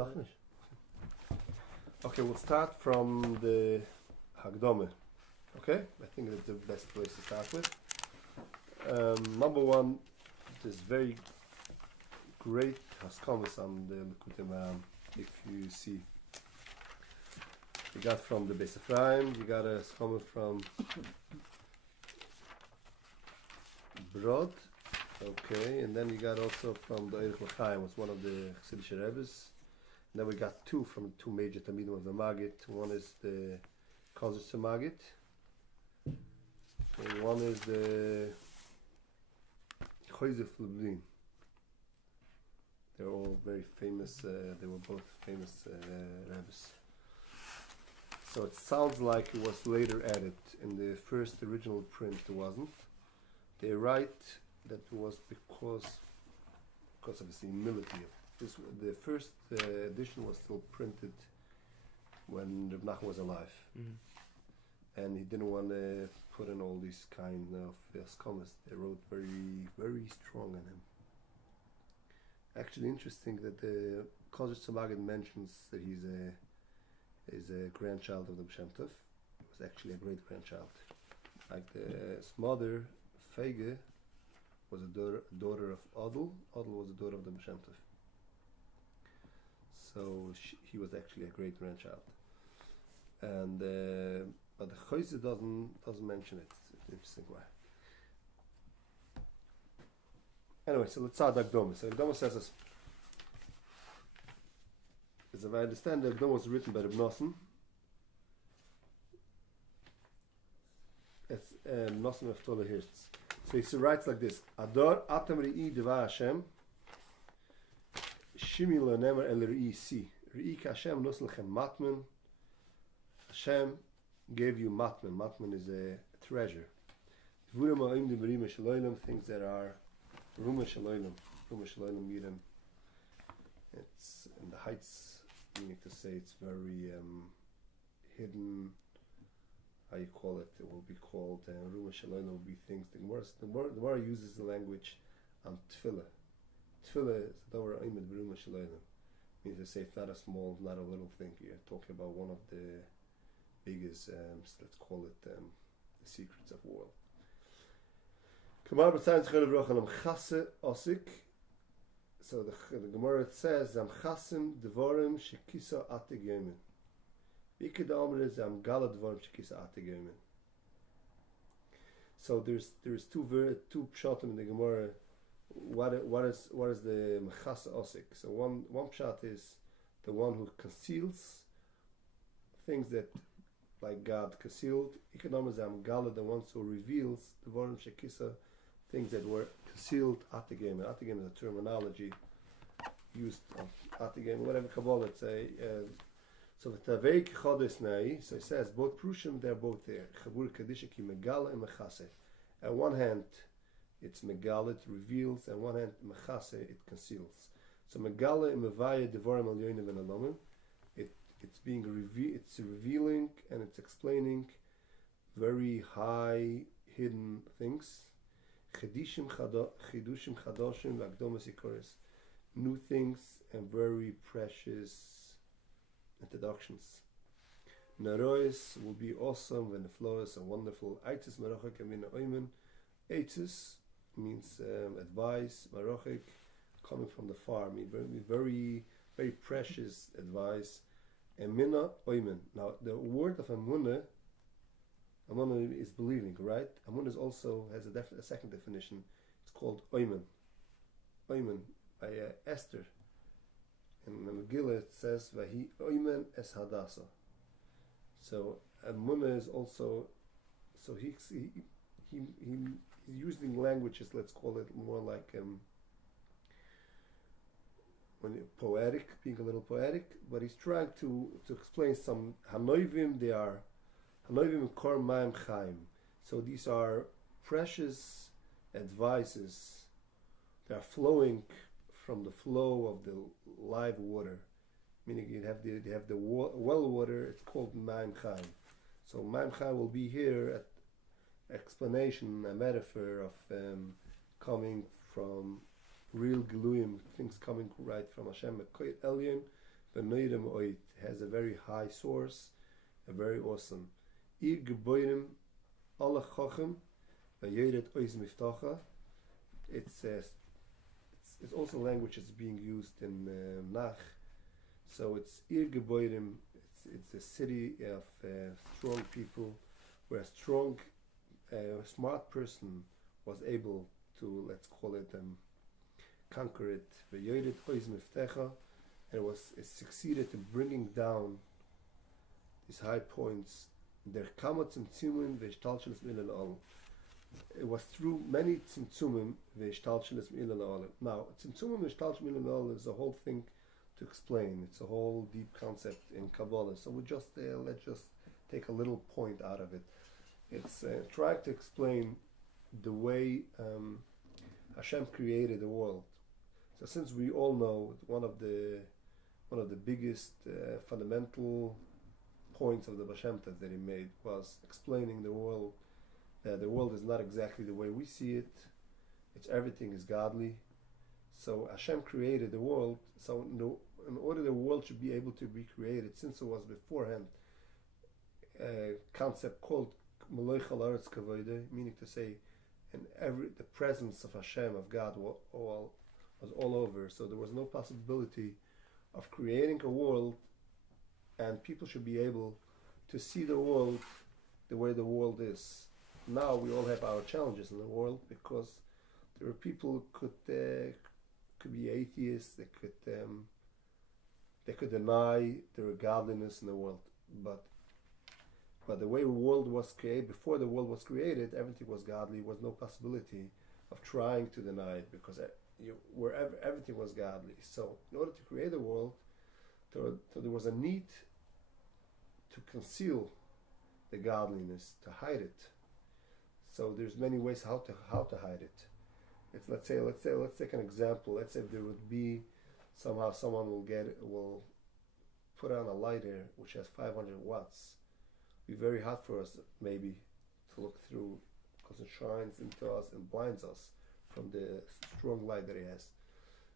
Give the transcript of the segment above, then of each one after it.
Noch nicht. Okay, we'll start from the Hakdama. Okay? I think that's the best place to start with. Number one, there's very great Haskamas on the Likutey Moharan. If you see, you got from the Beis Ephraim, you got a Haskama from Brod. Okay, and then you got also from the Untitled Chapter, was one of the Chassidish Rebbes. And then we got two from two major Talmidim of the Maggid. One is the Chaburah Maggid, and one is the Types of Laguna. They're all very famous. They were both famous Rebbes. So it sounds like it was later added. In the first original print, it wasn't. They write that was because of the humility of this. The first edition was still printed when Reb Nachman was alive, and he didn't want to put in all these kind of Haskamas. They wrote very, very strong on him. Actually, interesting that the Chaburah Maggid mentions that he's a grandchild of the Shem. He was actually a great grandchild. Like his mother, Feige, was a daughter of Adel. Adel was a daughter of the Shem. So he was actually a great grandchild. And but the Chosed doesn't mention it. It's an interesting why. Anyway, so let's start the Hakdama. So Hakdama says this. As I understand, the Hakdama was written by Reb Nosson. It's Nosson of Tola Hirtz. So he writes like this: Ador atam ri'i deva Shem, shimi lo nemer el ri'i si. Ri'i ka Hashem nos lechem matman. Hashem gave you matman. Matman is a treasure. Dvurim ha'im d'berim shalolim, things that are Ruma Shalolim. Ruma Shalolim Yidam. It's in the heights, meaning to say it's very hidden. How you call it? It will be called Ruma Shalolim. Will be things. The Gemara uses the language on Tefillah. Tefillah is Dover Aimed Ruma Shalolim. Means to say it's not a small, not a little thing. You're talking about one of the biggest, let's call it the secrets of war. So the Gemara says, "Zam chasim devarim shekisa atig yomin." Iked Amr is zam gala devarim shekisa atig yomin. So there's two pshatim in the Gemara. What is the mechasa osik? So one pshat is the one who conceals things that, like God concealed. Iked Amr zam gala, the one who reveals devarim shekisa, things that were concealed atigim. Atigim is a terminology used of atigim, whatever Kabbalah say. So the Tavei Chodes Nei, so it says both Prushim, they're both there. Chaburah Kadisha ki Megala and Mechase. On one hand, it's Megala, it reveals, and on one hand, Mechase, it conceals. So Megala and Mevaya Devarim Al Yonim and Alomim, it's being it's revealing and it's explaining very high hidden things. Chidushim Chadoshim Hakdamas Ikoris, new things and very precious introductions. Narois will be awesome when the flores are wonderful. Aitis Marochik Amin Oimen. Aitis means advice. Marochik, coming from the far, means very, very precious advice. Amina Oimen. Now the word of Amunah is believing, right? Amun is also has a second definition. It's called Oymen. Oymen by Esther. In the Megillah it says Vahi Oymen es Hadassah. So Amun is also, so he's using languages, let's call it more like poetic, being a little poetic, but he's trying to explain some Hanoivim. They are so these are precious advices. They are flowing from the flow of the live water. Meaning you have the well water. It's called Maim Chaim. So Maim Chaim will be here at explanation, a metaphor of coming from real Geluyim, things coming right from Hashem, Elyon, Benoidem oit has a very high source, a very awesome. Ir geboirim alle chochem, vayodet ois miftacha. It's also language that's being used in Nach. So it's Ir geboirim. It's a city of strong people, where a strong, smart person was able to, let's call it, conquer it. Vayodet ois miftacha. And it succeeded in bringing down these high points. It was through many tzimtzumim v'ishtalshelis mi'ila la'olam. Now, tzimtzumim v'ishtalshelis mi'ila la'olam is a whole thing to explain. It's a whole deep concept in Kabbalah. So let's just take a little point out of it. It's trying to explain the way Hashem created the world. So since we all know one of the biggest fundamental points of the Baal Shem Tov that he made was explaining the world. The world is not exactly the way we see it. Everything is godly. So Hashem created the world. So in order the world should be able to be created, since it was beforehand a concept called Meloich al Aretz Kavodah, meaning to say, the presence of Hashem, of God, was all over. So there was no possibility of creating a world, and people should be able to see the world the way the world is. Now we all have our challenges in the world, because there are people who could be atheists. They could deny their godliness in the world, but the way the world was created, before the world was created, everything was godly. There was no possibility of trying to deny it, because wherever everything was godly. So in order to create the world, there was a need to conceal the godliness, to hide it. So there's many ways how to hide it. It's let's take an example. Let's say there would be somehow someone will put on a lighter which has 500 watts. It'd be very hot for us maybe to look through, because it shines into us and blinds us from the strong light that it has.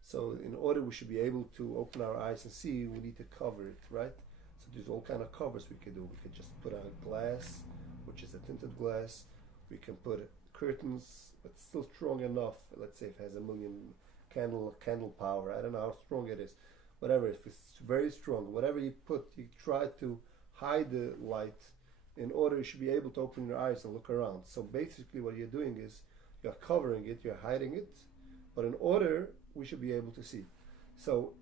So in order we should be able to open our eyes and see, we need to cover it, right? So there's all kind of covers we could do. We could just put on glass, which is a tinted glass. We can put curtains, but still strong enough. Let's say if it has 1,000,000 candle power. I don't know how strong it is. Whatever, if it's very strong, whatever you put, you try to hide the light in order you should be able to open your eyes and look around. So basically what you're doing is you're covering it, you're hiding it, but in order we should be able to see. So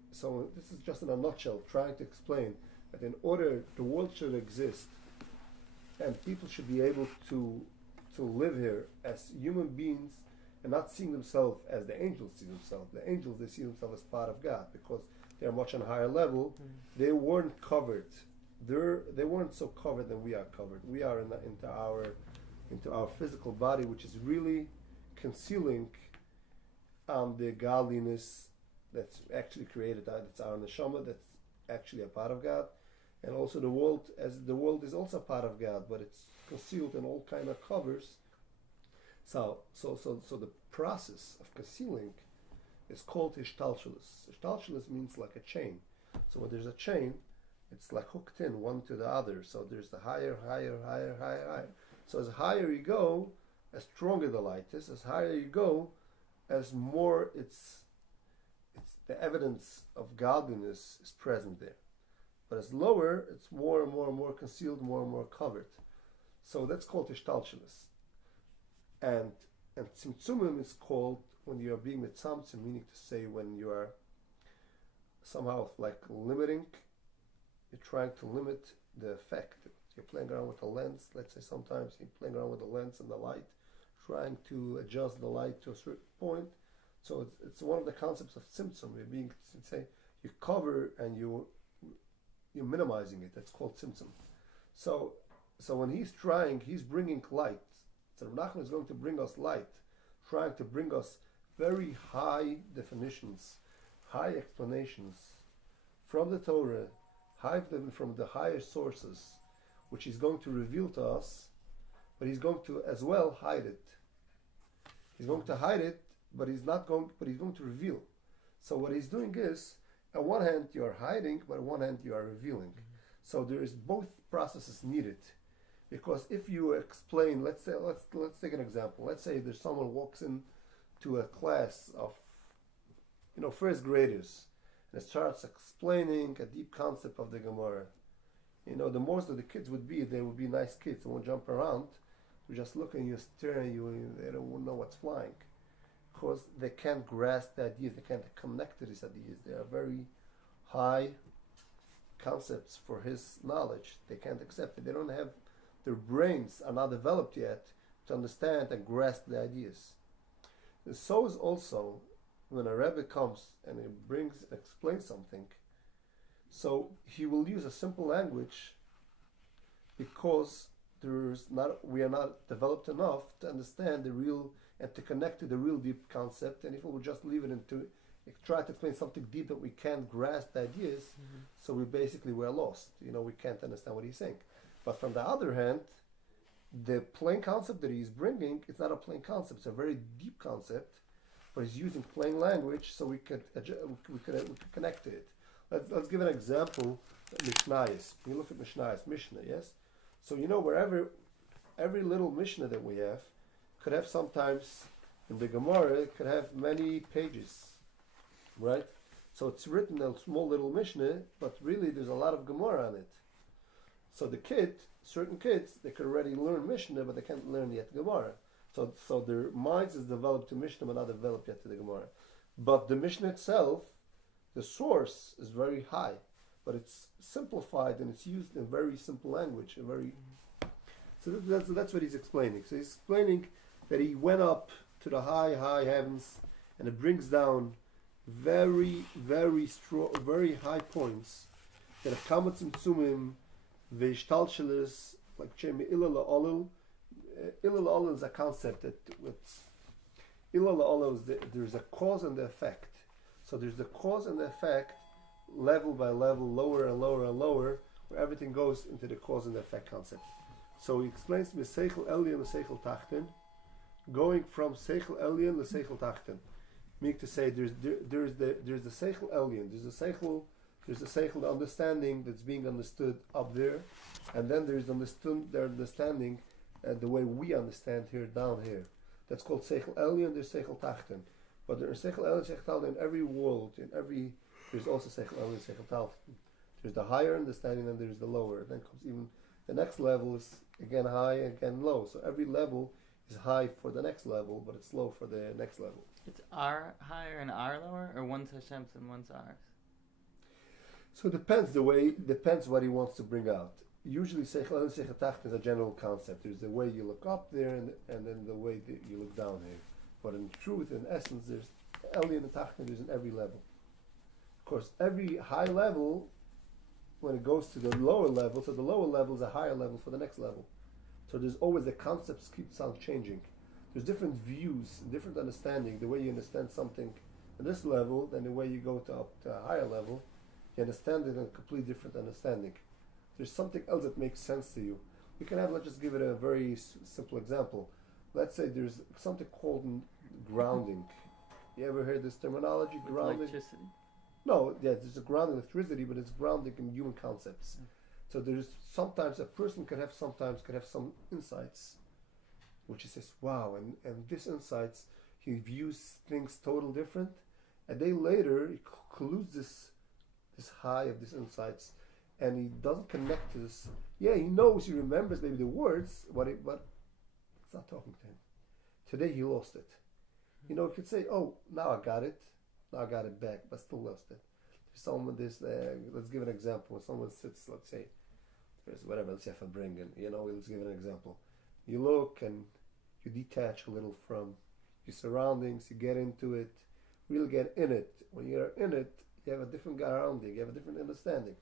this is just in a nutshell trying to explain that in order the world should exist and people should be able to live here as human beings and not seeing themselves as the angels see themselves. The angels, they see themselves as part of God because they're much on a higher level. They weren't covered. They weren't so covered than we are covered. We are into our physical body, which is really concealing the godliness that's actually created. It's our neshama that's actually a part of God, and also the world, as the world is also a part of God, but it's concealed in all kind of covers. So the process of concealing is called ishtalshelis. Ishtalshelis means like a chain. So when there's a chain, it's like hooked in one to the other. So there's the higher. So as higher you go, as stronger the light is. As higher you go, as more it's the evidence of godliness is present there. But as lower, it's more and more concealed, more and more covered. So that's called ishtalshelis. And tzimtzumim is called when you are being mitzamtzim, meaning to say when you are somehow like limiting. You're trying to limit the effect. You're playing around with the lens. Let's say sometimes you're playing around with the lens and the light, trying to adjust the light to a certain point. So it's one of the concepts of tzimtzum. You're being, say, you cover and you're minimizing it. That's called tzimtzum. So when he's bringing light. So Rav Nachman is going to bring us light, trying to bring us very high definitions, high explanations from the Torah, from the higher sources, which he's going to reveal to us, but he's going to as well hide it. He's going to hide it, but he's going to reveal. So what he's doing is on one hand you are hiding, but on one hand you are revealing. So there is both processes needed, because if you explain, let's take an example. Let's say there's someone who walks into a class of first graders and starts explaining a deep concept of the Gemara. The most of the kids they would be nice kids. They won't jump around. They just look at you, stare at you, and they don't know what's flying. Because they can't grasp the ideas, they can't connect to these ideas. They are very high concepts for his knowledge. They can't accept it. They don't have, their brains are not developed yet to understand and grasp the ideas. And so is also when a Rebbe comes and he explains something. So he will use a simple language because we are not developed enough to understand the real and to connect to the real deep concept. And if we would just leave it into try to explain something deep that we can't grasp the ideas, so we're lost. We can't understand what he's saying. But from the other hand, the plain concept that he's bringing, it's not a plain concept. It's a very deep concept, but he's using plain language so we could connect to it. Let's give an example. Mishnayos. You look at Mishnayos, Mishnah, yes. So wherever every little Mishnah that we have could have sometimes in the Gemara it could have many pages, right? So it's written a small little Mishnah, but really there's a lot of Gemara on it. So certain kids, they could already learn Mishnah, but they can't learn yet Gemara. So their minds is developed to Mishnah, but not developed yet to the Gemara. But the Mishnah itself, the source is very high, but it's simplified and it's used in very simple language. So that's what he's explaining. So he's explaining that he went up to the high heavens, and it brings down very, very strong, very high points that are kamat tzimtzumim veishtalshelis, like Shem ilal olil. Ilal olil is a concept that ilal olil is there's a cause and the effect. So there's the cause and the effect, level by level, lower and lower and lower, where everything goes into the cause and the effect concept. So he explains to me Seichel Elyon to Seichel Tachten, going from Seichel Elyon to Seichel Tachten. Meaning to say there's the Seichel Elyon, there's the Seichel, the understanding that's being understood up there, and then there's the understanding the way we understand here down here. That's called Seichel Elyon, there's Seichel Tachten. But there's Seichel Elyon, Seichel Tachten in every world, there's also Seichel Elyon, Seichel Tachten. There's the higher understanding and there's the lower. Then comes even the next level is again high, again low. So every level is high for the next level, but it's low for the next level. It's R higher and R lower, or one's Hashem's and one's ours? So it depends what he wants to bring out. Usually Seichel Elyon, Seichel Tachten is a general concept. There's the way you look up there and then the way that you look down here. But in truth, in essence, there's Elyon and Tachten, there's in every level. Of course, every high level, when it goes to the lower level, so the lower level is a higher level for the next level. So there's always the concepts keeps on changing. There's different views, different understanding. The way you understand something at this level, than the way you go up to a higher level, you understand it in a completely different understanding. There's something else that makes sense to you. You can have, let's just give it a very simple example. Let's say there's something called grounding. You ever heard this terminology, grounding? Electricity? No, yeah, there's a grounding electricity, but it's grounding in human concepts. So there's sometimes a person could have some insights, which he says, wow, and this insights, he views things totally different. A day later, he concludes this high of these insights, and he doesn't connect to this. Yeah, he knows, he remembers maybe the words, but it's not talking to him. Today he lost it. He could say, oh, now I got it back, but still lost it. Let's give an example. When someone sits, let's say, let's say if I bring in, let's give an example. You look and you detach a little from your surroundings, you get into it, really get in it. When you're in it, you have a different surrounding, you have a different understanding.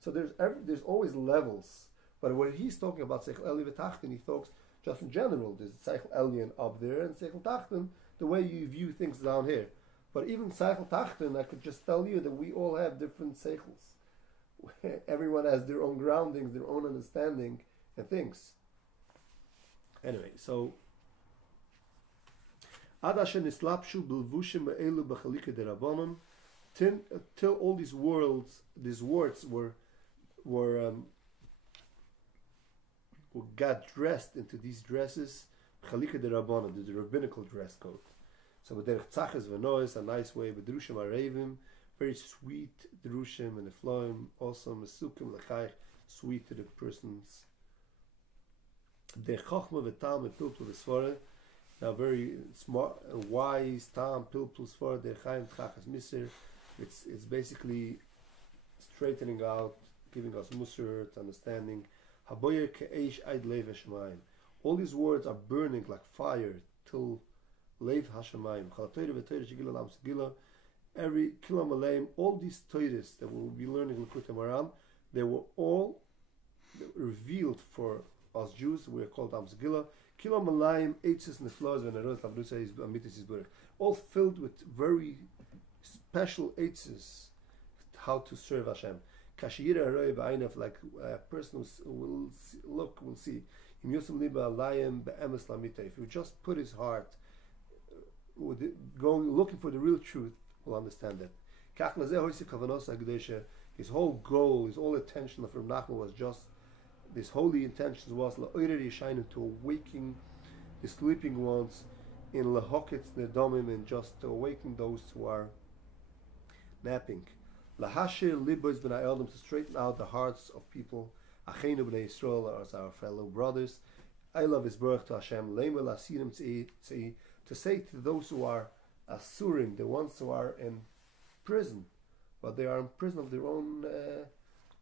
So there's always levels. But when he's talking about Seichel Elyon Tachten, he talks just in general. There's Seichel Elyon up there and Seichel Tachten, the way you view things down here. But even Seichel Tachten, I could just tell you that we all have different Seichels. Everyone has their own groundings, their own understanding and things. Anyway, so Ad asher nislapshu bilvushim e'elu b'chalika derabanan till all these words were got dressed into these dresses, Chalika de Rabbana, the rabbinical dress code. So with derech tzachas v'nois, a nice way, with drushim arevim, very sweet drushim and efloim, also mesukim l'chayich, sweet to the person's. De chochma v'tam and pilpul v'svara, now very smart, wise, tam, pilpul v'svara, de chayim tchachas miser. It's basically straightening out, giving us musar, understanding. Haboyer ke'eish aid lev hashemayim. All these words are burning like fire till lev hashemayim. Chalatoyre v'toyre shegila lam segila. Every kilam aleim, all these toyres that we'll be learning Likutey Moharan, they were all revealed for us Jews. We are called am segila. Kilam aleim eitzes neflos v'neros lavrusa is amitis is burek. All filled with very special eitzes, how to serve Hashem. Kashira haroy ba'aynav, like a person who will see. Im yosem liba alayim be'emes lamita. If you just put his heart, looking for the real truth, will understand that. His whole goal, his whole attention of Rav Nachman was just, this holy intention was to awaken the sleeping ones, in lahoketz nedomim, and just to awaken those who are napping. Lahashir libos b'nai eldom, to straighten out the hearts of people. Achenu b'nei Yisrael, as our fellow brothers. I love his birth to Hashem. Leimel asirim tzei, to say to those who are asurim, the ones who are in prison, but they are in prison of their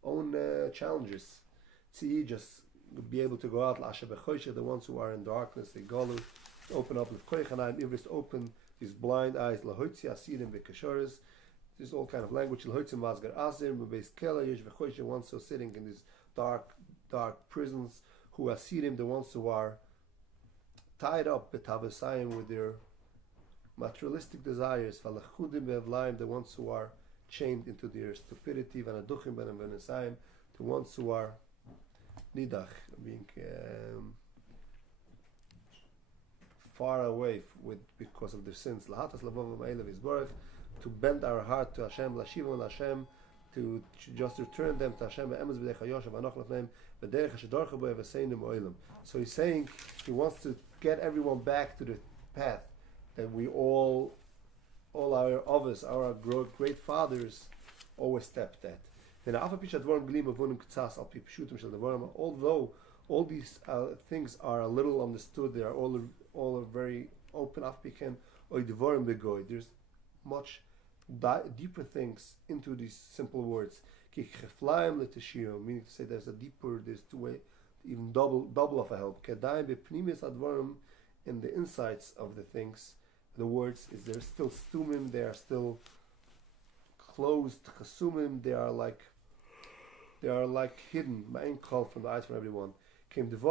own challenges. Tzei, just be able to go out. L'asher b'choshech, the ones who are in darkness, they go to open up. L'vkoich hanayim ivris, open these blind eyes. L'hoitzi asirim v'kashoris. There's all kind of language. L'hoitzi mazgar asir m'beis kela yesh v'choshech, ones who are sitting in these dark prisons. Who asirim, the ones who are tied up betavasayim with their materialistic desires. Valachudim be'evlaim, the ones who are chained into their stupidity. Vanaduchim be'nevenasayim, the ones who are nidach, being far away because of their sins. Lahatas lavav ma'elev isborach, to bend our heart to Hashem, lashivam Hashem, to just return them to Hashem. So he's saying he wants to get everyone back to the path that we all our avos, our great fathers, always stepped at. Although all these things are a little understood, they are all very open. There's much deeper things into these simple words. Meaning to say there's two way, even double of a help. In the insides of the things, the words is they're still stumim, they are still closed chasumim, they are like hidden, ma'in kol, from the eyes of everyone. These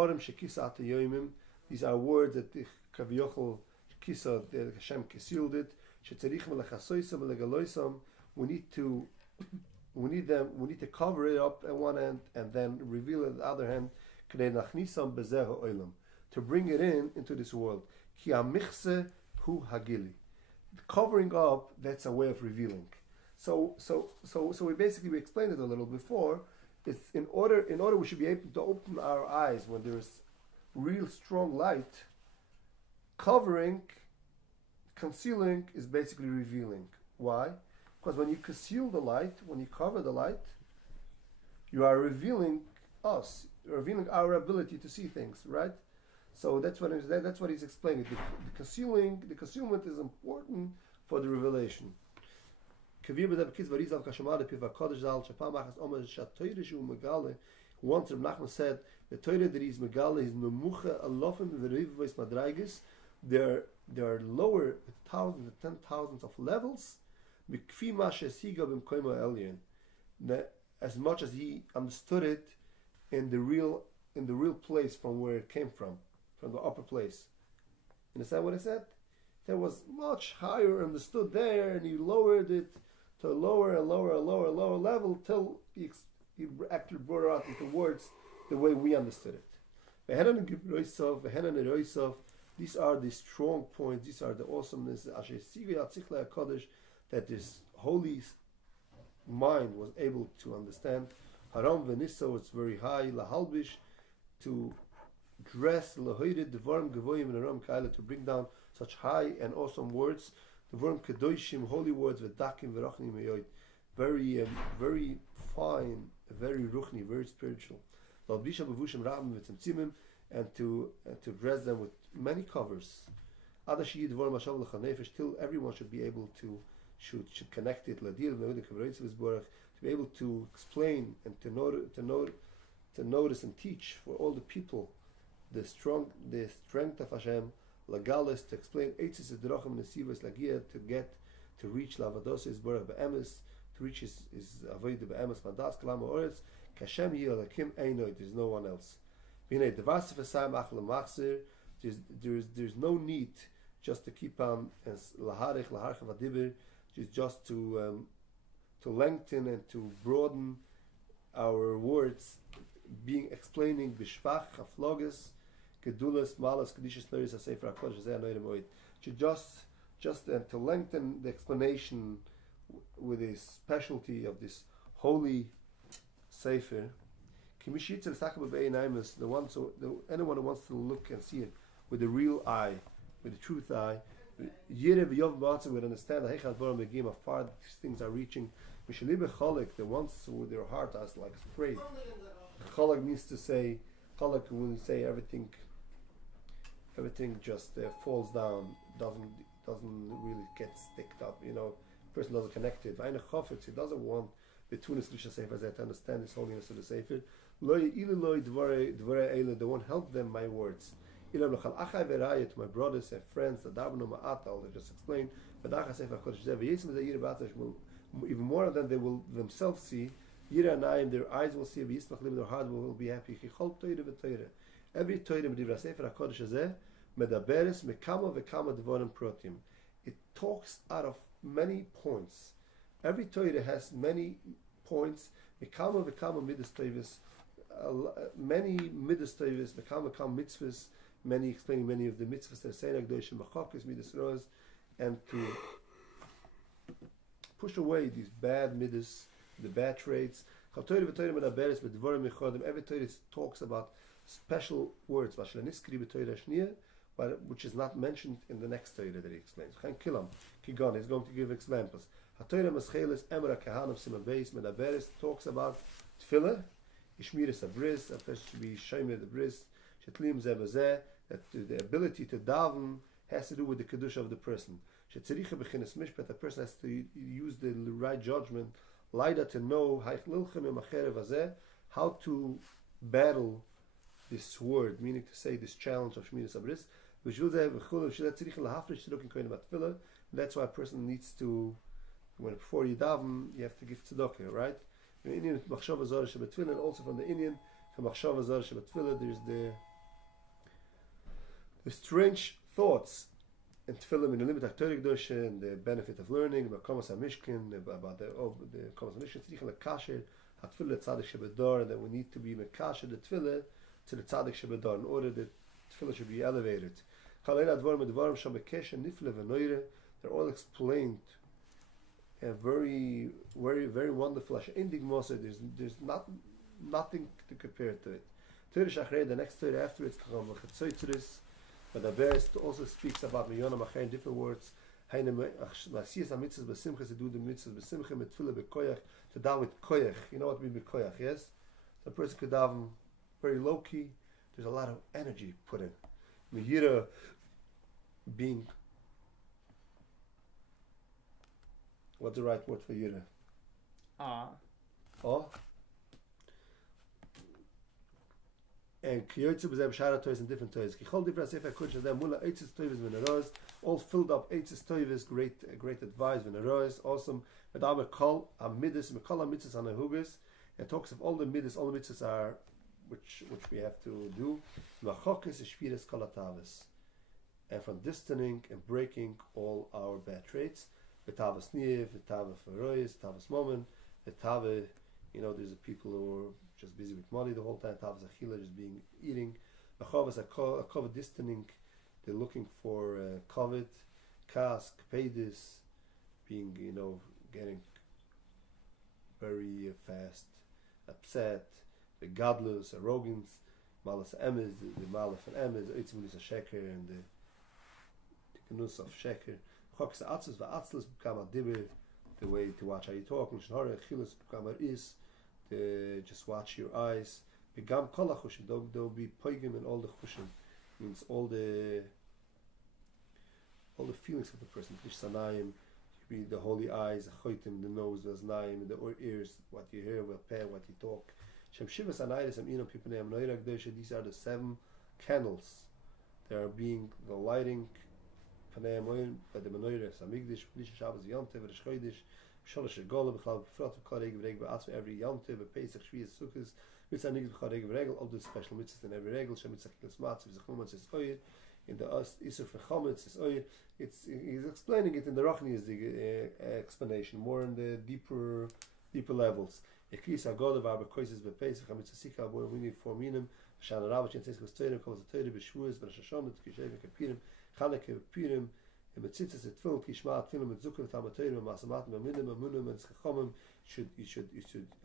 are words that the kaviochel kisa, the Shem concealed it. We need to cover it up at one end and then reveal it at the other hand, to bring it into this world. Covering up, that's a way of revealing. So we explained it a little before. It's in order we should be able to open our eyes when there is real strong light. Concealing is basically revealing. Why? Because when you conceal the light, when you cover the light, you are revealing us. You're revealing our ability to see things, right? So that's what he's explaining. The concealment is important for the revelation. Once Reb Nachman said, the Torah that is megale is memucha alofim v'reivos madragis. There are lower thousands and 10,000s of levels. As much as he understood it in the real place from where it came from the upper place. Understand what I said? There was much higher understood there, and he lowered it to a lower level till he actually brought it out into words the way we understood it. These are the strong points. These are the awesomeness that is holy mind was able to understand. Haram v'niso, it's very high. Lahalbish, to dress lahoyred devarim gevoyim and haram kaila, to bring down such high and awesome words. Devarim kedoshim, holy words, v'dakim v'rachnim meyoid, very very fine, very ruchni, very spiritual. Lalbisha bevushim rabim v'tzimtzimim, and to dress them with many covers. Adashi devarim hashav l'chanefesh, till everyone should be able to should connect it. Ladil v'mevodim kavreitz to be able to explain and to notice and teach for all the people the strength of Hashem, lagalis, to explain eitzis edrachim nesivas lagia, to reach lavados isborach be'emes, to reach his avodah be'emes madas kalam ha'oretz kashem yelakim einoy. There's no one else. There's no need just to keep on as laharich vadibir, just to lengthen and to broaden our words, explaining b'shvach hafloges gedulas malas kedishas noris hasefer hakodesh zeh anoyim moed. To lengthen the explanation with the specialty of this holy sefer. Anyone who wants to look and see it with the real eye, with the truth eye, would understand how far these things are reaching. The ones who their heart is like afraid. Cholak means to say, cholak, when we say everything just falls down, doesn't really get sticked up. Person doesn't connect it. He doesn't want the tunis lisha sefer to understand this holiness of the sefer. They won't help them my words. To my brothers and friends, they just explained. Even more than they will themselves see, their eyes will see, their heart will be happy. Every it talks out of many points. Every Torah has many points. Many midas toivus, mitzvahs, many explaining many of the mitzvahs that are saying midas, and to push away these bad midas, the bad traits. Every Torah talks about special words, which is not mentioned in the next Torah that he explains. He's going to give examples. Talks about tefillah, Ishmiris a bris, a person should be shomer the bris, shetlim zeh, that the ability to daven has to do with the kedusha of the person. Shetziricha bechinas mishpat, a person has to use the right judgment, laida, to know how to battle this word, meaning to say this challenge of Shmiras Abris. That's why a person needs to, before you daven, you have to give tzedakah, right? In Indian, machshava zara shebatfila, and also from the Indian, from machshava zara shebatfila, there's the strange thoughts in tefillah in the limit of Torah Kedusha and the benefit of learning about Kamas HaMishkan, about the Kamas HaMishkan, tzricha lekasher hatefillah tzaddik shebedor, and that we need to be mekasher the tefillah to the tzaddik shebedor in order that tefillah should be elevated. They're all explained very, very, very wonderful. There's nothing to compare to it. The next Torah after it's but the verse also speaks about Miyona Macher in different words. To do the mitzvahs to daven with koyach. You know what we mean koyach, yes? So a person could daven very low key. There's a lot of energy put in. Miyira being, what's the right word for yira? And kiyotzu b'zeh b'shara toys and different toys. Kichol different sefer kodesh them mula eitzes toyves v'neroz, all filled up eitzes toyves, great advice v'neroz, awesome. Medaber kol amidus mekol amitzes anahugas. It talks of all the midas, all the mitzvahs are which we have to do. Machokes ishpiras kolatavis, and from distancing and breaking all our bad traits. V'tavas niv, v'tavas ferois, v'tavas moment, v'tavas. There's a people who are just busy with money the whole time. Tavas achila, just being eating. V'chavas a distancing, they're looking for kovet, kask, pedis, being getting very fast upset, the godless, arrogance, malas emes, the malaf and emes, itzmulis a sheker, and the gnus of sheker. Chokes atzus va'atzlus become a dibber, the way to watch how you talk. Mishnahara chilus become a is, just watch your eyes. Begam kol hachushim, there'll be poigim in all the chushim, means all the feelings of the person. Tish sanayim, be the holy eyes, choitim, the nose, the znaim, the ears, what you hear, what you talk. Shem shivas anayis am inam pipaneim noirag deshe. These are the 7 candles. They are being the lighting. Paneim oin by the menoires amigdish, Lisha Shabbos Yomtev, Rishchoidish, Sholosh Gola, B'chlal B'frot, B'kareg V'regel, B'atzma every Yomtev, B'Pesach Shvias Sukkos, Mitzvah Nigd B'kareg V'regel, all the special mitzvahs in every regel. Shem Mitzvah Kilas Matzv, Zechnuman says Oyer, in the Isur Fechomet says Oyer. He's explaining it in the Rachni is the explanation, more in the deeper levels. Eklis Agoda V'Arbakoises B'Pesach, Mitzvah Sikha, Boy we need 4 minim, Shana Rabach, and says Kostoirim, Kol Zatoirim, B'Shvuas, B'Rashashon, Tkishev, Kapirim, Chaneke, Pirim, and Metzitzes, Tfil, Kishma, Tfilim, and Zukkah, Tamatoirim, and Masamatim, and Minim, and Munim, and Chachomim. You should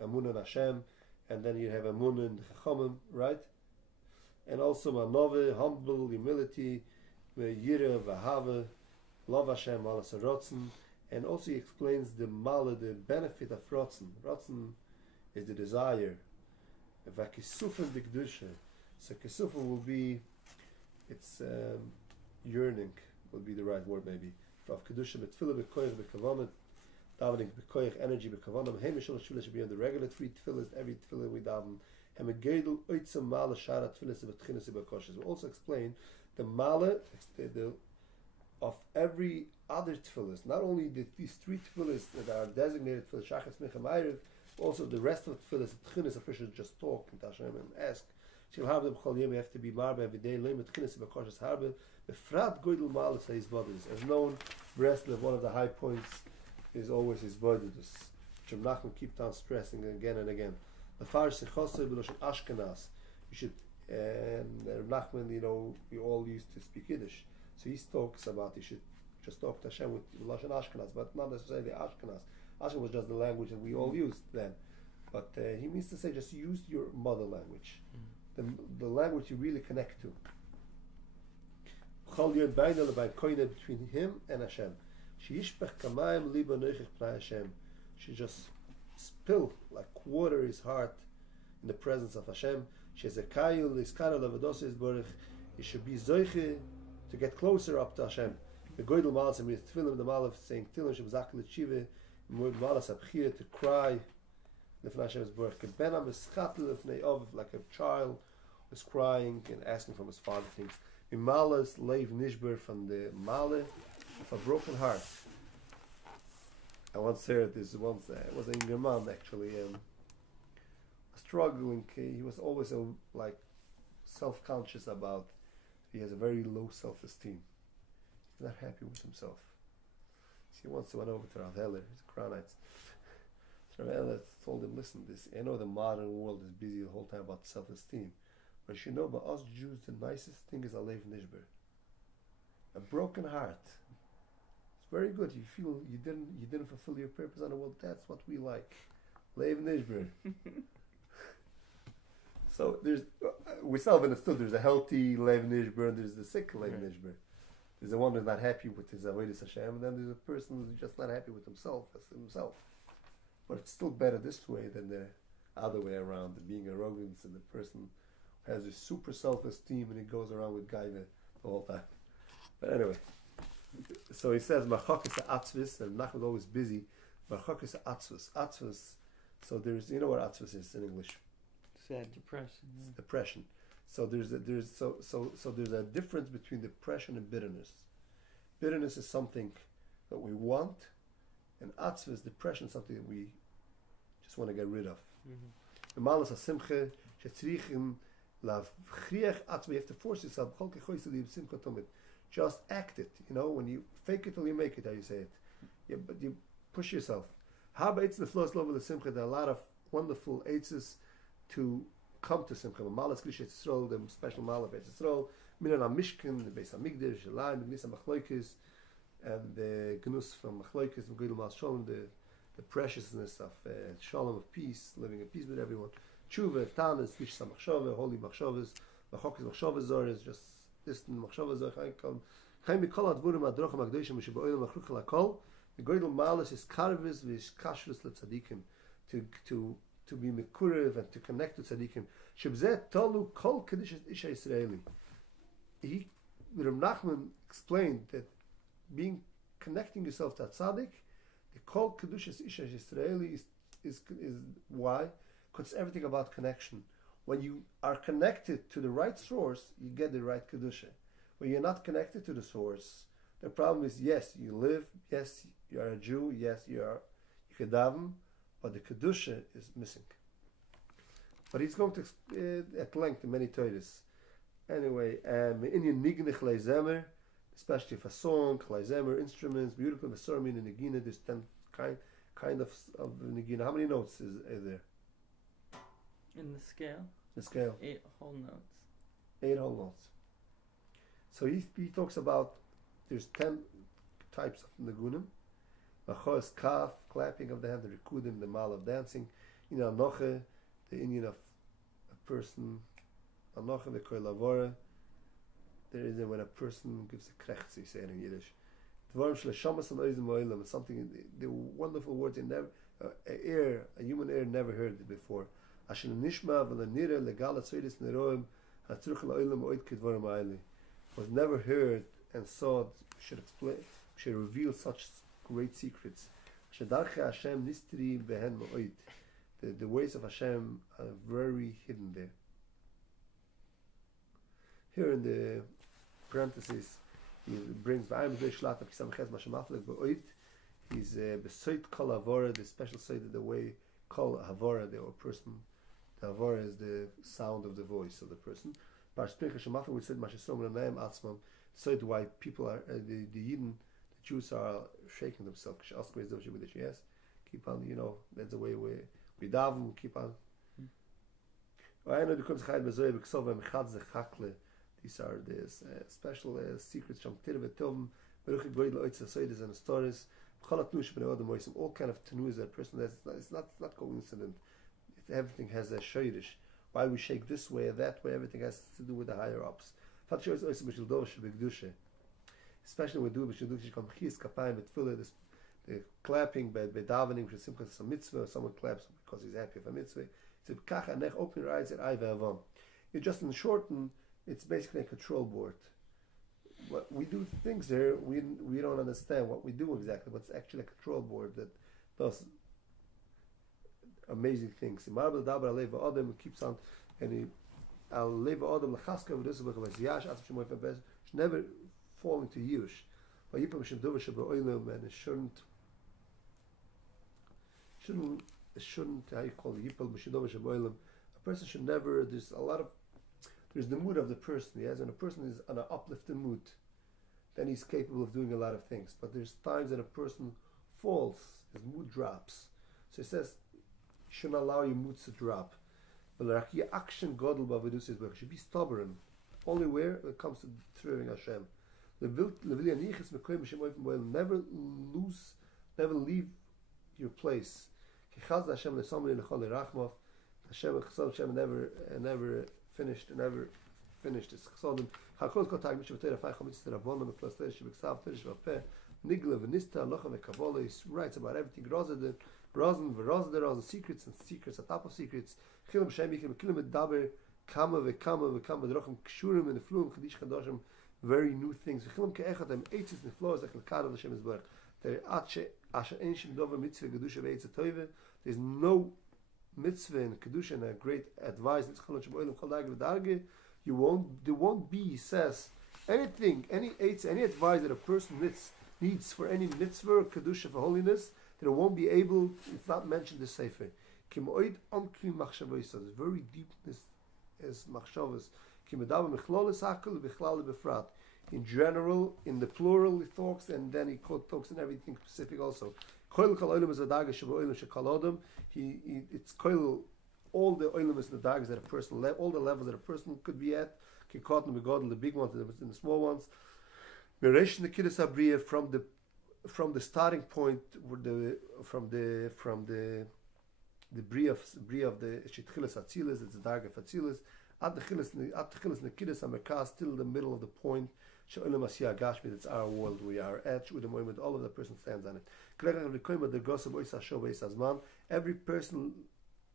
Amun and Hashem, and then you have Amun and Chachomim, right? And also Manove, humble, humility, Yira, Vahava, love Hashem, Malas Rotzen, and also he explains the Mala, the benefit of Rotzen. Rotzen is the desire. Vakisufa Bigdusha. So Kisufa will be, it's yearning, will be the right word maybe. Of Kedusha, Betfila, Bekoyach, Bekavanim, davening, Bekoyach, energy, Bekavanim, Hemishal Shvila should be on the regular 3 tefillahs, every tefillah we daven. Hemegedel, Oitzam, Mala, Shara, Tefillas, Betchinas, Bekoshes. We'll also explain the Mala of every other tefillahs, not only these 3 tefillahs that are designated for the Shachas, Mechem, Erev, also the rest of the tefillahs, Betchinas, a person should just talk and Hashem and ask. Shil Harbe, B'chol Yom, you have to be marbe every day, Leim, Betchinas, Bekoshes, Harbe. The Frat Goydel Malas his bodies. As known, Breslev, one of the high points is always his body. Shem Nachman keep on stressing again and again. The Farish Sechoseh B'Loshen Ashkenaz. You should, and Nachman, we all used to speak Yiddish. So he talks about you should just talk to Hashem with Loshen Ashkenaz, but not necessarily Ashkenaz. Ashkenaz was just the language that we all used then. But he means to say just use your mother language, the language you really connect to. Between him and Hashem. She just spill like water his heart in the presence of Hashem. He should be zoiche to get closer up to Hashem. The Goydel Malas and with Tfilim, the Malaf saying Tilim Shem Zak L'Tshive, Malas Abchir to cry. Lefnei Hashem's Baruch Benam Eschatl Lefnei Ov, like a child was crying and asking from his father things. Malas Leiv Nishber, from the Male of a broken heart. I once heard this once. It was in German actually. Struggling. He was always like self-conscious about. He has a very low self-esteem. He's not happy with himself. So he once went over to Rav Heller, he's a Crownite. So Rav Heller told him, "Listen, I know the modern world is busy the whole time about self-esteem. But you know, by us Jews, the nicest thing is a Leiv Nishber. A broken heart. It's very good. You feel you didn't fulfill your purpose on the world. That's what we like. Leiv Nishber." So there's, we still understood there's a healthy Leiv Nishber and there's the sick Leiv Nishber. There's the one who's not happy with his Avodas Hashem, and then there's a person who's just not happy with himself as himself. But it's still better this way than the other way around, the being arrogant and the person has a super self-esteem and he goes around with gaiva the whole time. But anyway, so he says Machakis Atzvis, and Nachman's always busy. Machakis Atzvis, Atzvis. So there's, you know what Atzvis is in English? Sad depression. Yeah. Depression. So there's a difference between depression and bitterness. Bitterness is something that we want, and Atzvis, depression, is something that we just want to get rid of. The Malas HaSimche Shetzrichim. You have to force yourself. Just act it. When you fake it till you make it, how you say it. But you push yourself. There are a lot of wonderful aitzes to come to Simcha. Malas Klish Yisrael, the special Mal of Yisrael, Minan HaMishkan, the Beis HaMikdash, the Laim, the Gnisa Machloikis, and the Gnus from Machloikis, the Goydel Mas Shalom, the the preciousness of shalom, of peace, living in peace with everyone. Tshuva, tanis, vishsa machshava, holy machshavas, machokis machshavas zores, just distant machshavas zores. Chaim mikol advurim adrochim akdoshim mishaboilim achruchel hakol. The great malas is karvis v'kashrus letzadikim, to be mekurev and to connect to tzadikim. Shebzeh tolu kol kedushat isha Yisraeli. Rav Nachman explained that connecting yourself to a tzaddik, the kol kedushat isha Yisraeli is why? Because it's everything about connection. When you are connected to the right source, you get the right kedusha. When you're not connected to the source, the problem is, yes, you live, yes, you are a Jew, yes, you can daven, but the kedusha is missing. But he's going to at length in many Torahs. Anyway, Inyan Nignich Leizemer, especially for song, Leizemer, instruments, beautiful Mesormin and Nigina. There's 10 kind of Nigina. How many notes is there? In the scale? The scale. 8 whole notes. 8 whole notes. So he talks about there's 10 types of Nagunim. Achos Kaf, clapping of the hand, the Rikudim, the Mal of dancing. Anoche, the Indian of a person. Anoche, the Koilavora. There is when a person gives a krech, you say it in Yiddish. Dvarim shel shamas and oizim oilam, something, the wonderful words a human ear never heard it before. Asher nishma v'lanira legala tzedis neroim hatzruch la'olam oid kidvarim ha'ili. Was never heard and saw should explain, should reveal such great secrets. Shedarche Hashem nistri behen ma'oid. The ways of Hashem are very hidden there. Here in the parentheses, he brings v'ayim zeh shlata kisam ches mashamaflek ba'oid. He's besoit kol havora, the special side of the way kol havora, the person. The havora is the sound of the voice of the person. We said so why people are the Yidden, the Jews are shaking themselves. Yes, keep on, that's the way we daven, we keep on. These are the special secrets from Tirvet Tovim, and stories. All kind of tenuas that person it's not coincident. Everything has a shayrish. Why we shake this way or that way, everything has to do with the higher ups. Especially when we do the clapping by davening, which is simply some mitzvah, someone claps because he's happy for a mitzvah. Open your eyes and you just in shorten, it's basically a control board. What we do things there, we don't understand what we do exactly, but it's actually a control board that does amazing things. Marble dabar aleva adam keeps on, and he aleva adam lachaska v'dusabach v'ziyash atzim shemoy febez. Should never fall into yish. But yipam shemdova shaboilam, and it shouldn't how you call it yipam shemdova shaboilam. A person should never. There's the mood of the person. Yes, when a person is on an uplifting mood, then he's capable of doing a lot of things. But there's times that a person falls, his mood drops. So he says, shouldn't allow your moods to drop. But action should be stubborn. Only where it comes to serving Hashem. Never leave your place. Hashem never finished this. He writes about everything. Rosen, secrets and secrets on top of secrets. Very new things. There's no mitzvah in kedusha and a great advice. There won't be, he says, any advice that a person needs for any mitzvah or kedusha for holiness, that it won't be able, it's not mentioned in the Sefer. There's very deepness as machshavas. In general, in the plural he talks, and then he talks in everything specific also. It's all the oilimus the dagas that a person, all the levels that a person could be at. The big ones and the small ones. From the from the starting point, from the bria of the shitchilas atzilas, it's the dark of atzilas, at the chilas nekidus amerkas, till the middle of the point. She'olam asiyah gashmi, that's our world we are at. With the moment, all of the person stands on it. Every person,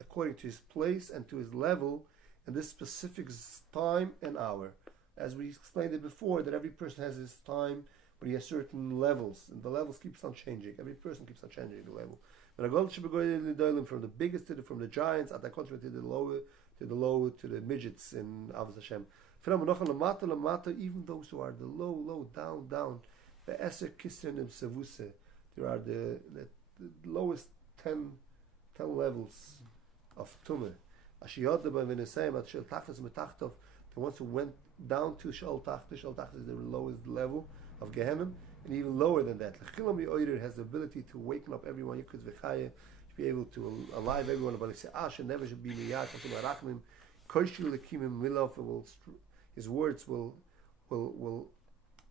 according to his place and to his level, in this specific time and hour. As we explained it before, that every person has his time, but he has certain levels, and the levels keeps on changing. Every person keeps on changing the level. From the biggest from the giants, at the contrary to the low, to the midgets in Avos Hashem. Even those who are the low, down. The Eser Kisrenim Sevuse. There are the lowest 10 levels of Tumah. The ones who went down to Shal Tachta is the lowest level of Gehenna, and even lower than that. Has the ability to waken up everyone, to be able to alive everyone, but never should be his words will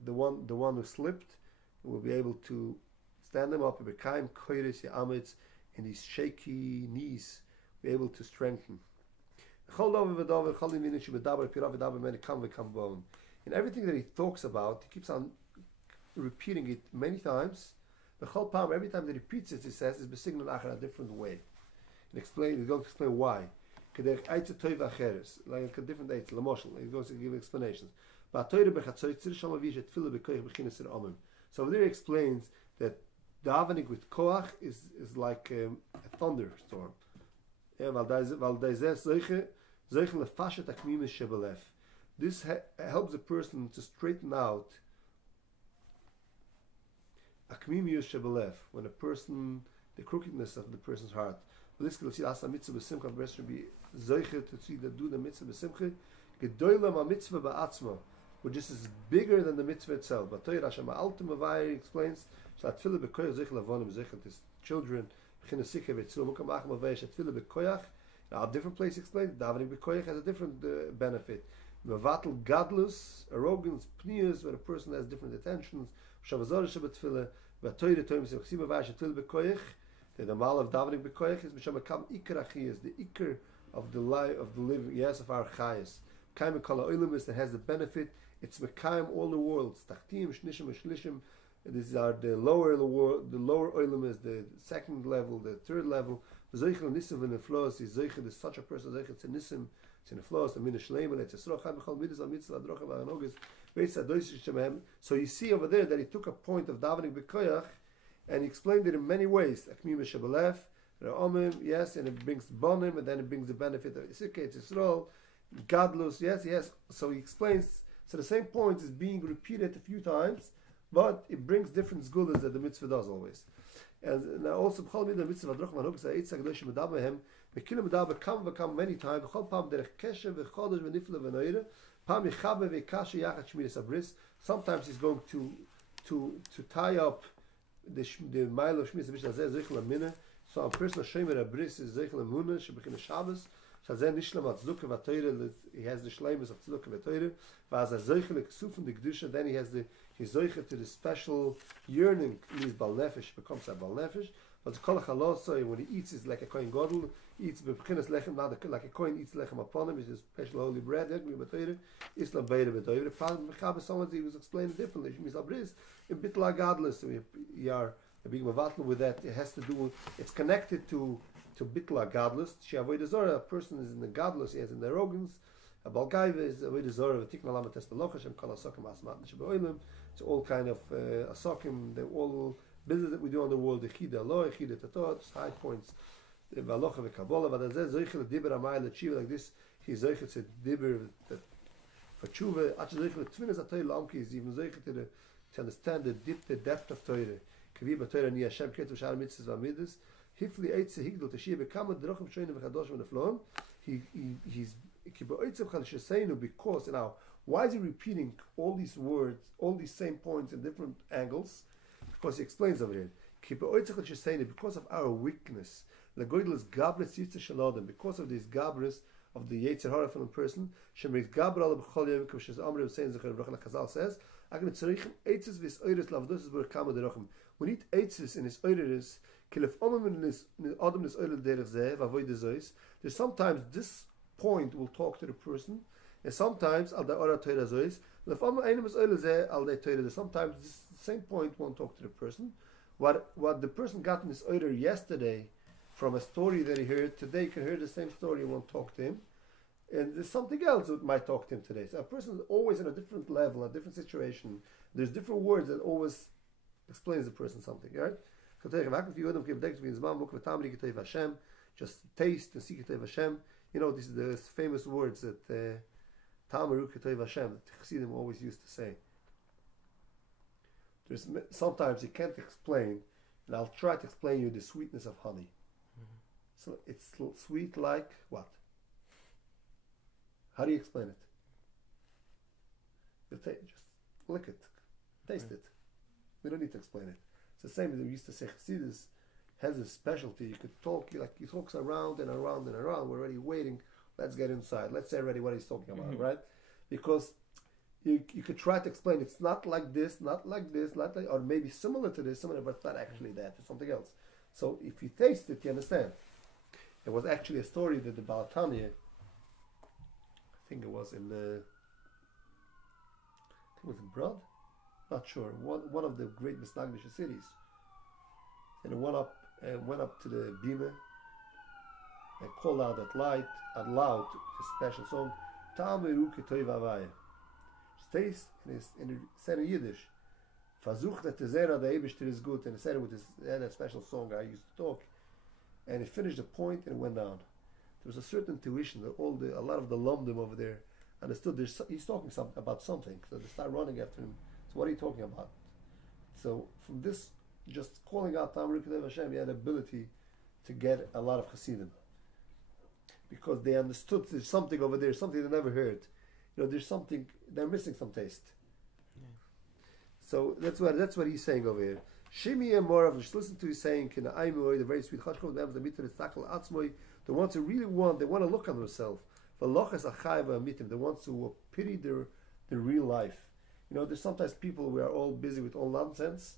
the one who slipped will be able to stand him up in his shaky knees, be able to strengthen. In everything that he talks about, he keeps on repeating it many times. Every time that he repeats it, he says, is besignon acher, a different way. And he's going to explain why. Like a different eight, he's going to give explanations. So there he explains that davening with koach is like a thunderstorm. This helps a person to straighten out when a person, the crookedness of the person's heart. This can see asa mitzvah b'simcha. The rest should be zeicher to see that do the mitzvah b'simcha. Gedoyla ma mitzvah ba'atzma, which is bigger than the mitzvah itself. But Torah Hashem Altim Avayir explains that tefillah b'koyach zeicher lavonim zeicher his children. Now, a different place explains davening b'koyach has a different benefit. Mevatel gadlus, arrogance, pnias, where a person has different attentions. Shavazor shabbat v'atoyre toim sechsim avash tefillah b'koyach. The mal of davening b'koyach is mishamakam ikar achiyas, the ikar of the life of the living, yes, of our chayas. Kaim kala oilumis that has the benefit. It's mekayim all the worlds. Tachtim, shnishim, shlishim. These are the lower oilumis, the second level, the third level. Zeichel nisim in the flows is zeichel is such a person zeichel it's a nisim. It's in the flows, the minah shleiman, it's a srochad b'chol midas amitzvah adrocha v'anogis. So you see over there that he took a point of davening b'koyach and he explained it in many ways. Akmim v'shabalef, ra'omim, yes, and it brings bonim, and then it brings the benefit of Isikah, Yisrael, Gadlus, yes. So he explains, so the same point is being repeated a few times, but it brings different zgulas that the mitzvah does always. And also, the mitzvah adrocha v'anogis, ha'etzah g'dosh medabahem, v'kilim medabah come many times, v'chol pam derech keshev v'chodesh v'nifle v'noire, sometimes he's going to tie up the mile of Shmiras Mishnah Zeichel Amina. So a person Shemer Abris is Zeichel Amuna Shebechin Shabbos. Shazeh Nishlam Atzluka V'Toyre. He has the Shleimus of Tzluka V'Toyre. V'az Zeichel Ksufim the Kedusha. Then he has his Zeichel to the special yearning. He's Baal Nefesh, becomes a Baal Nefesh. But the Kol Chalosa, when he eats, is like a Kohen Godel. Eats Bechinas Lechem, like a Kohen eats Lechem upon him. It's a special holy bread. Islam Beire V'Toyre. Mechaber someone he was explaining differently. Shmis Abris in Bitla Gadlus. We are being mevatl with that. It has to do. It's connected to Bitla Gadlus. She'avoid Zora. A person is in the Gadlus. He has in the arrogance. A Balgaiva is avoid Zora. V'tikna Lama Tespelocha. Shem Kol Asokim Asmat Neshaboilim. It's all kind of Asokim. They're all business that we do on the world. Echida Lo, Echida Tatot. High points. V'alocha v'kabola. V'adazeh Zoichel Dibber Amay L'Tshiva like this. He's Zoichel to Dibber for Tshuva. Actually Zoichel Tfinas Atoy Lamki is even Zoichel to understand the depth of Torah. Kaviba Torah Ni Hashem Ketu Shar Mitzvahs V'Amidas. Hifli Eitze Higdol Tashiyah Bekama Drochem Shoyne V'Chadosh V'Neflon. He's Kiba Eitze V'Chal because now why is he repeating all these words, all these same points in different angles? Because he explains over here. Kiba Eitze V'Chal because of our weakness. Lagoidl is Gabres Yitzah Shalodem because of these Gabres of the Yetzer Hara from a person. Shemrik Gabra Al B'Chol Yom K'V Shez Amre V'Sein Zechar V'Rachel HaKazal says. We we need eitzes in his oideres. There's sometimes this point will talk to the person, and sometimes sometimes this same point won't talk to the person. What the person got in his order yesterday from a story that he heard, today you can hear the same story and won't talk to him. And there's something else that might talk to him today. So a person is always in a different level, a different situation. There's different words that always explains the person something, right? Just taste and see Likutey Hashem. You know, these are the famous words that Tamaru Likutey Hashem, that Chassidim always used to say. There's sometimes you can't explain, and I'll try to explain you the sweetness of honey. Mm-hmm. So it's sweet like what? How do you explain it? You just lick it, taste it. We don't need to explain it. It's the same as we used to say. Chassidus has a specialty. You could talk, he talks around and around and around. We're already waiting. Let's get inside. Let's say already what he's talking about, right? Because you could try to explain it's not like this, not like this, not like, or maybe similar to this, similar, but it's not actually that. It's something else. So if you taste it, you understand. There was actually a story that the Baal Tanya, I think it was in Brod? Not sure. One of the great Misnagdish cities. And it went up to the bima and called out out loud the special song, Tameru Likutey Havaya. Stays and it said in Yiddish, Versuch that the Zera the Eibishter is good, and it said it with that special song I used to talk, and it finished the point and it went down. There was a certain tuition that a lot of the lumdim over there understood he's talking about something, so they start running after him. So what are you talking about? So from this, just calling out Tameru Likutey Hashem, he had the ability to get a lot of Chassidim, because they understood there's something over there, something they never heard. You know, there's something, they're missing some taste. Yeah. So that's what he's saying over here. Shimi and Morav, just listen to his saying, the very sweet the ones who really they want to look on themselves. The ones who pity their real life. You know, there's sometimes people we are all busy with all nonsense,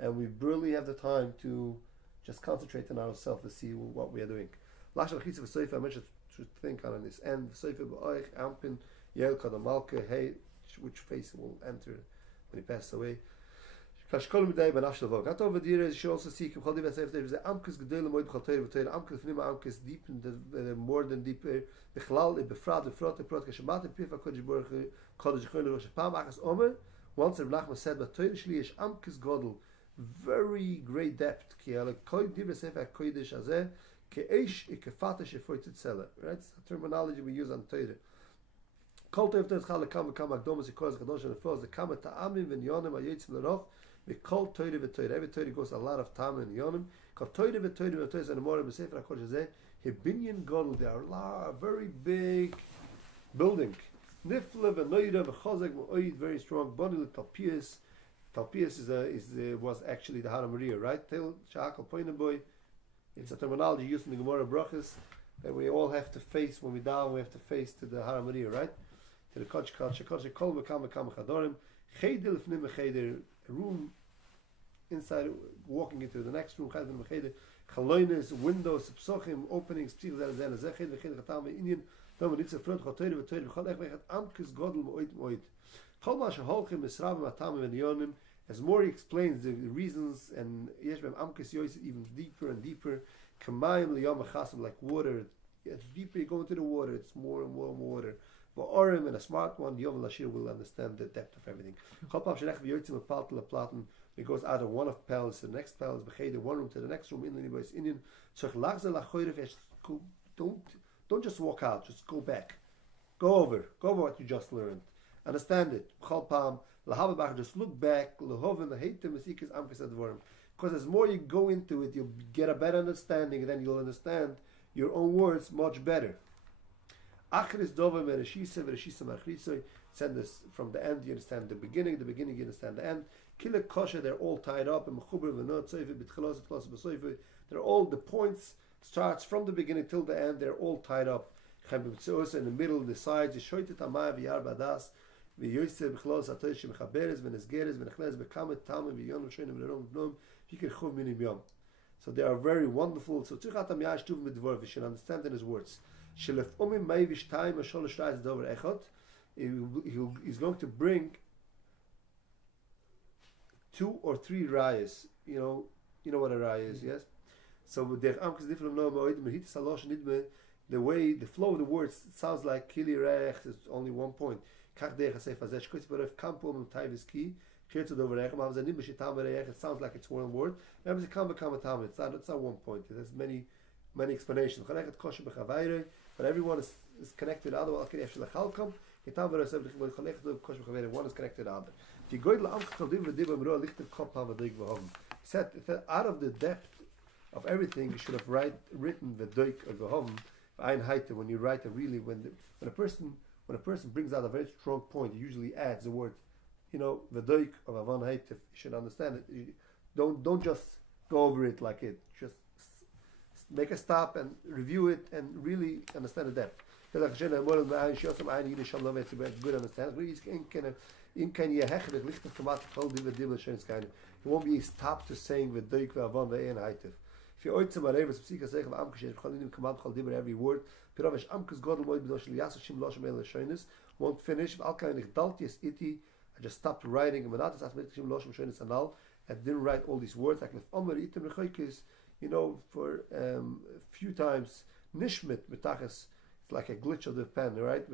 and we barely have the time to just concentrate on ourselves to see what we are doing. I mentioned to think on this end. Which face will enter when he passes away. Not over there, you should also see there's an amkus gedele moed b'chalteir v'teir amkus v'nima amkus deep and more than deeper. B'chlal b'frad prot k'shamat pifa kodesh baruch kodesh choyne rosh pam achas omer. Once Reb Nachman said, "But Torah shli is amkus godel, very great depth. Ki ala kol divrei sefer kodesh azeh ke'esh ikefata shefoit tzela." Right, it's the terminology we use on Torah. Kol Torah v'teir tzchal lekam v'kam akdomas yikoz kadosh and froz the kama ta'amim v'nyonim ayitzim l'roch. We call Torah v'Torah. Every Torah goes a lot of time in Yonim. Called Torah v'Torah and more b'Sefer HaKodesh Hazeh. Hebinyan Godel. They are a very big building. Nifle v'Noira v'Chazek v'Oid. Very strong. Boni l'Talpias. Talpias was actually the Hara Maria, right? Tel Sha'akal Poineboy. It's a terminology used in the Gemara Brachas that we all have to face when we die. We have to face to the Hara Maria, right? To the Kodesh Kodesh Kol v'Kam v'Kam v'Chadorim. Cheder l'fnim v'Cheder. A room inside, walking into the next room, chaloines, windows, psochim, openings, as more he explains the reasons, and even deeper and deeper, like water, it's deeper you go into the water, it's more and more water. And a smart one, Yom Lashir will understand the depth of everything. It goes out of one of palace to the next palace, one room to the next room, Indian. Don't just walk out, just go back. Go over what you just learned. Understand it. Just look back. Because as more you go into it, you'll get a better understanding, and then you'll understand your own words much better. Achris Dova Mereshisa Vereshisa Machrisoy. Send this from the end, you understand the beginning you understand the end. Kila Kosha, they're all tied up. They're all the points, starts from the beginning till the end, they're all tied up. In the middle, the sides, Yishoitet Amaya V'yar Badas, V'yosef B'chlos Atoyshim Chaberes, V'nesgeres, V'nechles B'kamet Tamim, V'yonu Shoinim L'rom V'nom, So they are very wonderful. So we should understand in his words. He's going to bring 2 or 3 rayas. You know what a raya is, yes? So the way, the flow of the words, it sounds like kili reich is only one point. It sounds like it's one word. It's not one point. It has many explanations. But everyone is connected. One is connected to other. He said out of the depth of everything, you should have written the doik or v'hom. When you write when a person brings out a very strong point, he usually adds the word, the doik or avan heitif. You should understand it. Don't just go over it like it. Just make a stop and review it and really understand the depth. Good understand. He won't be stopped to saying the doik v'avan ve'en heitif. Every word won't finish. I just stopped writing and didn't write all these words. For a few times nishmit it's like a glitch of the pen, right?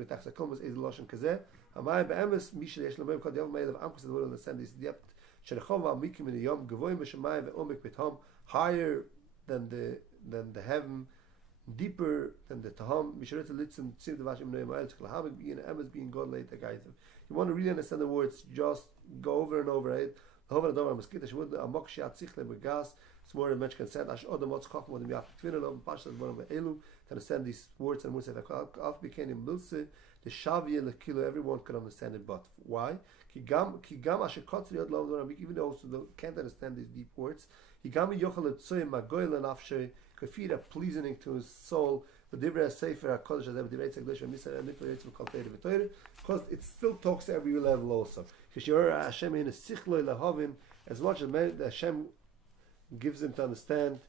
Higher than the heaven, deeper than the taham. Being God later, guys. You want to really understand the words, just go over and over it. It's more than much consent. To understand these words and everyone can understand it, but why? Even those who can't understand these deep words, pleasing to his soul, because it still talks to every level also. As much as Hashem gives him to understand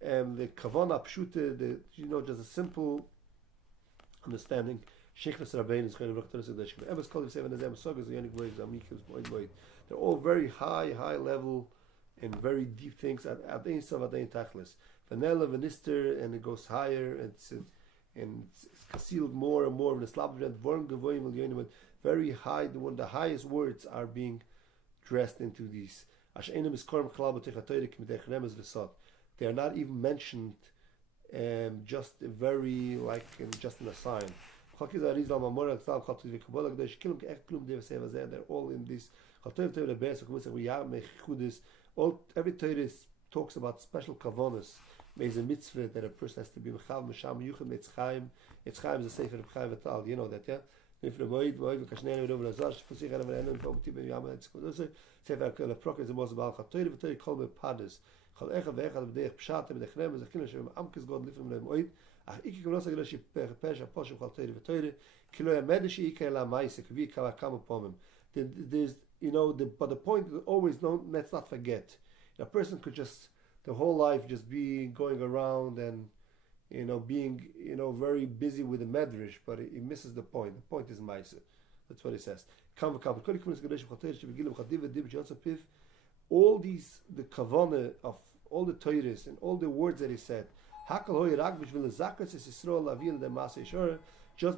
the kavana pshute, just a simple understanding. They're all very high level and very deep things at the inside of the tachlis. Vanilla, vanister, and it goes higher, and it's concealed more and more. Very high, the highest words are being dressed into these. They are not even mentioned, just very just in a sign. They're all in this. Every Torah talks about special kavanas. There's a mitzvah that a person has to be mechav Sham yuchim etzchaim. Etzchaim is a sefer of Chaim Vital. You know that, yeah. If the moed kashnei over azar shpusich anav anav from tibim yam etzkodose sefer kol prokes the most about Torah Torah kol be padas. Kol echa vecha b'deich pshat b'dechnem zekin shem amkes god lifim le moed. Ach ik kom nosag leshi pesha poshem kol Torah Torah kilo yamedeshi ikela maisek vi kala kam pomem. There's but the point is always let's not forget. A person could just the whole life just be going around and being very busy with the medrash, but he misses the point. The point is ma'aseh. That's what he says. All these, the kavanah of all the Torahs and all the words that he said, just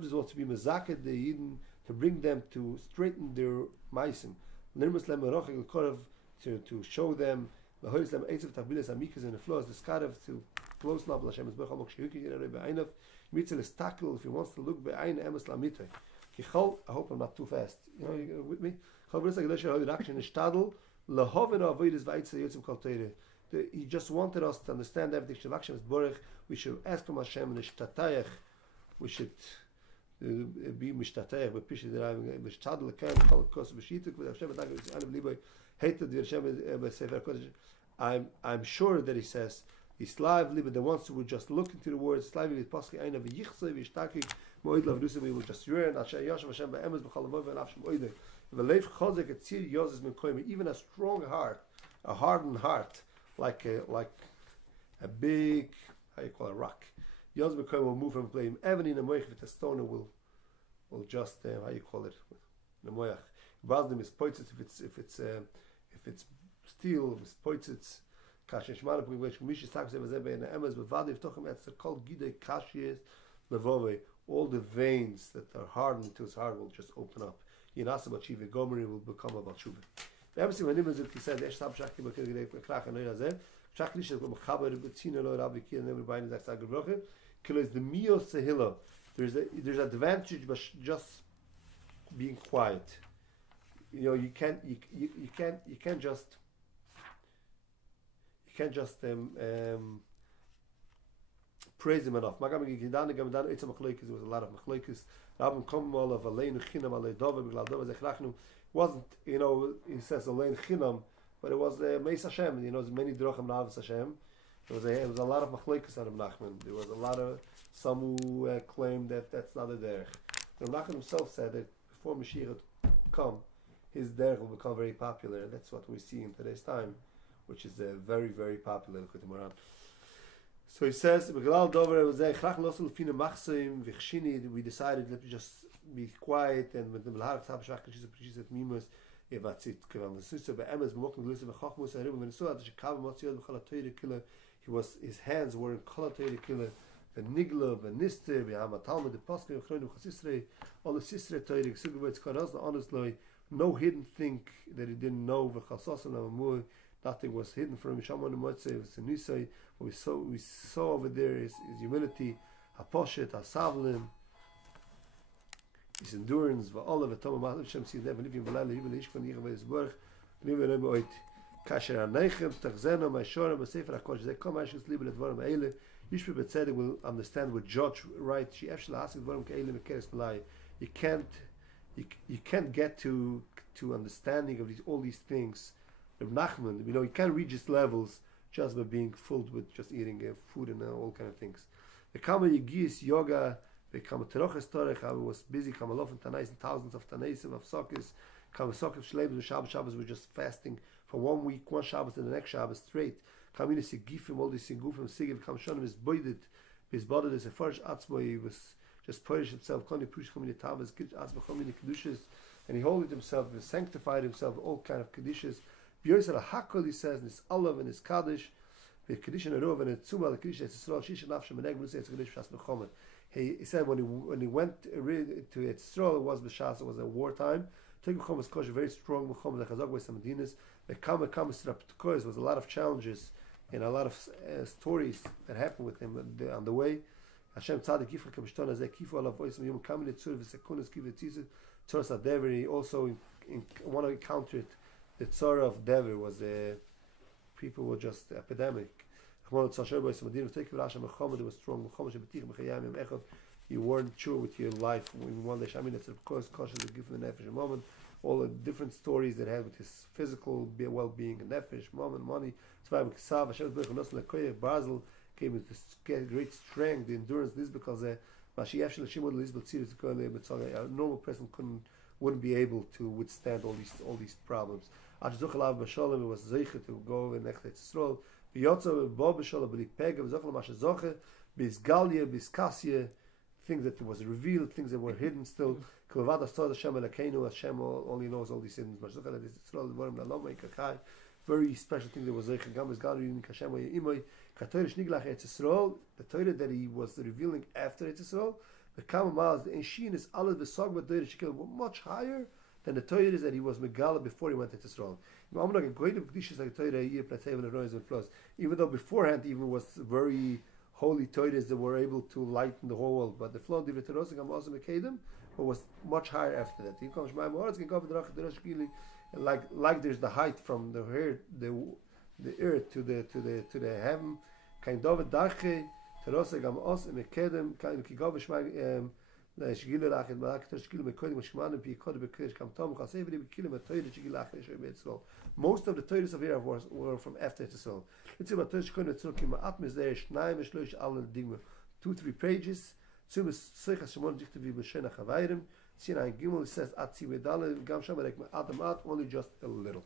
because to be mazaket the Yidden, to bring them to straighten their ma'asim, to show them the and the floors, the scarf to close up Hashem is if he wants to look behind I hope I'm not too fast. You with me? He just wanted us to understand everything. We should ask from Hashem we should be mishtatayach I'm sure that he says he's lively, but the ones who would just look into the words, lively with Pascha Ein of Yichse, Vishtaki, Moed Lav Dusim, we will just yearn, Asher Yashav Hashem Ba'emes B'chalavov and Avshem Oide. If a leif chazek et tzir yozes min koyim, even a strong heart a hardened heart, like a big, how you call it, rock. Yos Bekoy will move from blame. Even in a moich with a stone will just how you call it, the moich. Basdim is poitzit if it's steel, is poitzit. Kashin Shmana Pugwish Mishi Sax ever in the Emes but Vadiv Tochem that's called Gide Kashis Levove. All the veins that are hardened to his heart will just open up. Yinasa Bachiva Gomri will become a Bachuba. Everything when Ibn Zilki said Eshtab Shaki Bakir Krak and Noyaze, Shaklish is Machaber Betina Lo Rabbi Kir and everybody in that Sagabroche. Kill is the Mio Sehila. There's advantage but just being quiet. You know, you can't just praise him enough. There was a lot of machlokes. Rabban come all of aleinu chinam alei dove b'glal dove zechrachnu. Wasn't, you know, he says aleinu chinam, but it was meis Hashem. You know, there's many drachim navas Hashem. There was a lot of machlokes on Reb Nachman. There was a lot of some who claimed that that's not a derech. Reb Nachman himself said that before Mashiach would come, his derech will become very popular, and that's what we see in today's time, which is very, very popular. Likutey Moharan. So he says, we decided let me just be quiet and with the Malhar Tab Shach she's a mimus evatzit kavam the sister by Emes moking listen with Chachmus and when he saw that she came motziyot b'chol ha'toyre killer, his hands were in kol ha'toyre killer, the nigla, the nister, b'ham talmud, the paskin, v'chroinu chasisrei, all the sister toyre, ksugubetz karaz, the honest loy, no hidden thing that he didn't know, v'chasos and amur, nothing was hidden from him. Shamon motzei, v'senisai. What we saw over there is humility, haposhet, hasavlim, his endurance, va'olav, v'tomah, ma'alav, Shem, see them, living v'lai, living l'ishkon, yichah, v'yizborch, living l'em oit, kasher ha'neichem, tachzeno, ma'ishorim, v'sefer ha'kosh, zeh kom ha'ishkos libel advarim ha'ele, Yishpe B'tzedek will understand, will judge right, she actually asks advarim ka'ele mekeres b'lai. You can't get to understanding of all these things. Reb Nachman, you know, you can't reach his levels just by being filled with just eating food and all kind of things. The Kama Yigis yoga, the Kama Teroches Torech, I was busy, Kama Lofen Tanais and thousands of Tanaisim, of Sokkis, Kama Sokkis Shleim, Shabbos were just fasting for 1 week, one Shabbos and the next Shabbos straight. Kama Yinisi Gifim, all these Sigufim, Sigiv, Kama Shonim is boided, his body is a first Atzmo, he was just punished himself, Koni Push Komini Tavas, Atzmo Komini Kedushas, and he holded himself, he sanctified himself, all kind of Kedushas. B'yoyser HaHakol, he says, in his Olav and his Kaddish, the Kedushin Arov and Tzuma, the Kedushin Etzisrael, Shisha Nafshem, and Egel, it's Kedush Shas Mechomet. He said when he went to Etzisrael, it was B'Shas, it was a wartime. Tek Mechomet was kosher, very strong Mechomet, the Chazak was Samadinas. The Kama Siraptukois was a lot of challenges and a lot of stories that happened with him on the way. Hashem Tzadik Yifra Kabishton, as they Kifu Allah voice, Yom Kamin Tzur, V'Sekunas Kivu Tzizit, Tzoras HaDever, he also want to encounter it. The Tzor of Dever was people were just epidemic. There was strong. You weren't sure with your life. One day, that's of course cautious to give him the nefesh moment. All the different stories that had with his physical well-being and nefesh moment, money. Basel gave him this great strength, the endurance. This because a normal person wouldn't be able to withstand all these problems. It was zeicher to go in Echtei Yisrael. Things that was revealed, things that were hidden still. Shem only knows all these things. Very special thing that was zeicher. The Torah that he was revealing after Yisrael, the Kama the Enshin is all the song with Torah were much higher than the Torah that he was Megala before he went to Israel. Even though beforehand even was very holy Torahs that were able to lighten the whole world, but the flow of the was much higher after that. Like there's the height from the earth to the heaven. Kind of darche terosegam os mekedem kind of most of the Torahs of here were from after Yisrael. Let's see about Torah 2-3 pages. Only just a little.